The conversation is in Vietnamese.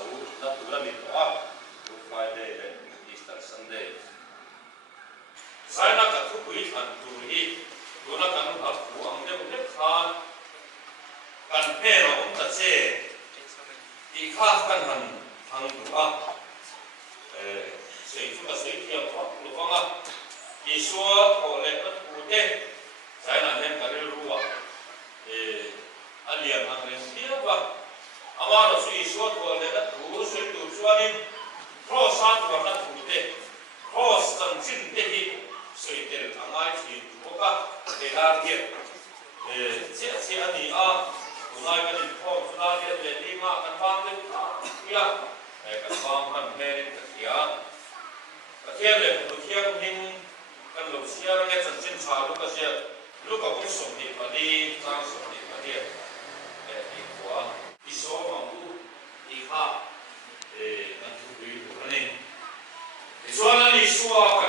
so na tu la mi to a Good Friday and Easter Sunday sai na ka thu pui than tu hi tu na kan ha pu ang de le khan kan pe ro ta che i kha kan han hang tu a sei chu ka sei thiam kho lu fa nga i suwa ko le na pu te sai na hem ka ri ruwa aliam hang ren thia ba ama ro su i suwa ko le na pu sei tu chuanin cross at wa na pu te cross kan chin te hi sei tel angai thi ko ka te dar ge che ani a unai kan pho na ge le ni ma kan bang le ya kan bang han he ka ya ka thiam le ku thiam hin kan lo sia ra nge chan chin sa lu ka sia lu ka kong som ni pa ni tang som ni pa ni i kwa i so ma u i kha kan thu bi ru ni so na ni suwa ka